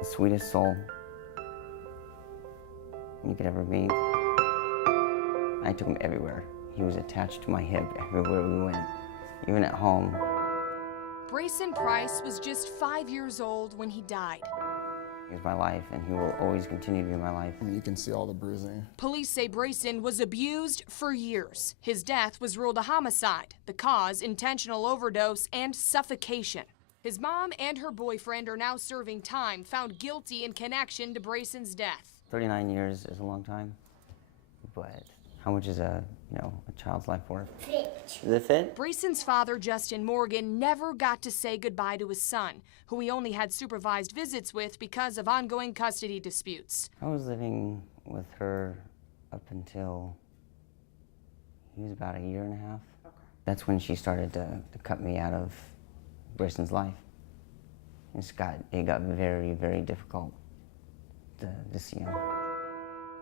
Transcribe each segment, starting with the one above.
the sweetest soul you could ever meet. I took him everywhere. He was attached to my hip everywhere we went, even at home. Brayson Price was just 5 years old when he died. He's my life, and he will always continue to be my life. I mean, you can see all the bruising. Police say Brayson was abused for years. His death was ruled a homicide, the cause intentional overdose and suffocation. His mom and her boyfriend are now serving time, found guilty in connection to Brayson's death. 39 years is a long time, but how much is a child's life worth? Does it fit? Brayson's father, Justin Morgan, never got to say goodbye to his son, who he only had supervised visits with because of ongoing custody disputes. I was living with her up until he was about 1.5 years. Okay. That's when she started to cut me out of Brayson's life. It got very, very difficult to see him.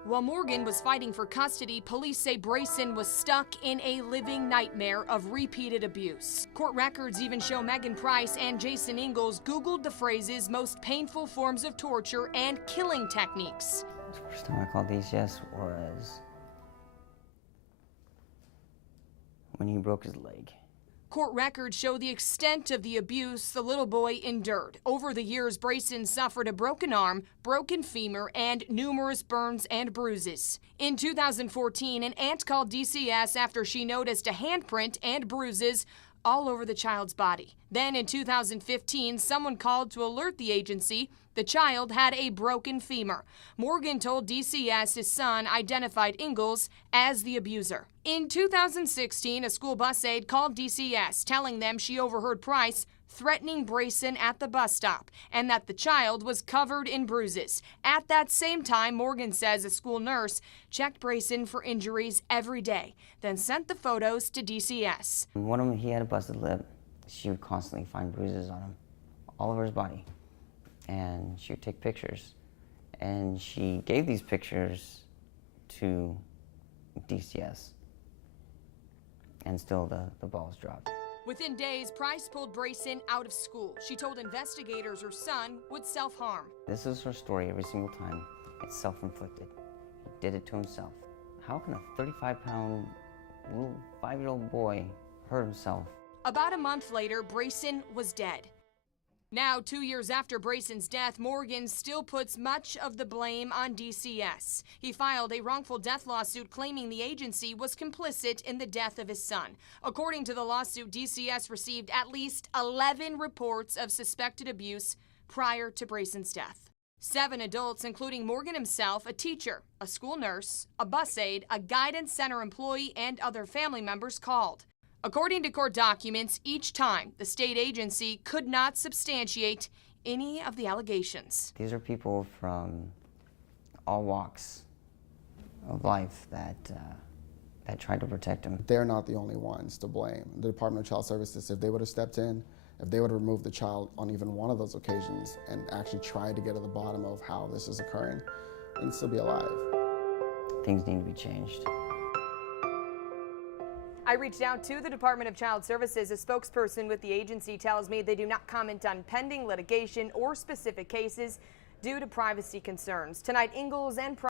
While Morgan was fighting for custody, police say Brayson was stuck in a living nightmare of repeated abuse. Court records even show Megan Price and Jason Ingalls Googled the phrases most painful forms of torture and killing techniques. The first time I called DCS was when he broke his leg. Court records show the extent of the abuse the little boy endured. Over the years, Brayson suffered a broken arm, broken femur, and numerous burns and bruises. In 2014, an aunt called DCS after she noticed a handprint and bruises all over the child's body. Then in 2015, someone called to alert the agency the child had a broken femur. Morgan told DCS his son identified Ingalls as the abuser. In 2016, a school bus aide called DCS, telling them she overheard Price threatening Brayson at the bus stop and that the child was covered in bruises. At that same time, Morgan says a school nurse checked Brayson for injuries every day, then sent the photos to DCS. One of them, he had a busted lip. She would constantly find bruises on him, all over his body. And she would take pictures. And she gave these pictures to DCS. And still the balls dropped. Within days, Price pulled Brayson out of school. She told investigators her son would self-harm. This is her story every single time. It's self-inflicted. He did it to himself. How can a 35-pound little 5-year-old boy hurt himself? About a month later, Brayson was dead. Now, 2 years after Brayson's death, Morgan still puts much of the blame on DCS. He filed a wrongful death lawsuit claiming the agency was complicit in the death of his son. According to the lawsuit, DCS received at least 11 reports of suspected abuse prior to Brayson's death. 7 adults, including Morgan himself, a teacher, a school nurse, a bus aide, a guidance center employee, and other family members called. According to court documents, each time the state agency could not substantiate any of the allegations. These are people from all walks of life that tried to protect him. They're not the only ones to blame. The Department of Child Services, if they would have stepped in, if they would have removed the child on even one of those occasions and actually tried to get to the bottom of how this is occurring, he'd still be alive. Things need to be changed. I reached out to the Department of Child Services. A spokesperson with the agency tells me they do not comment on pending litigation or specific cases due to privacy concerns. Tonight, Ingalls and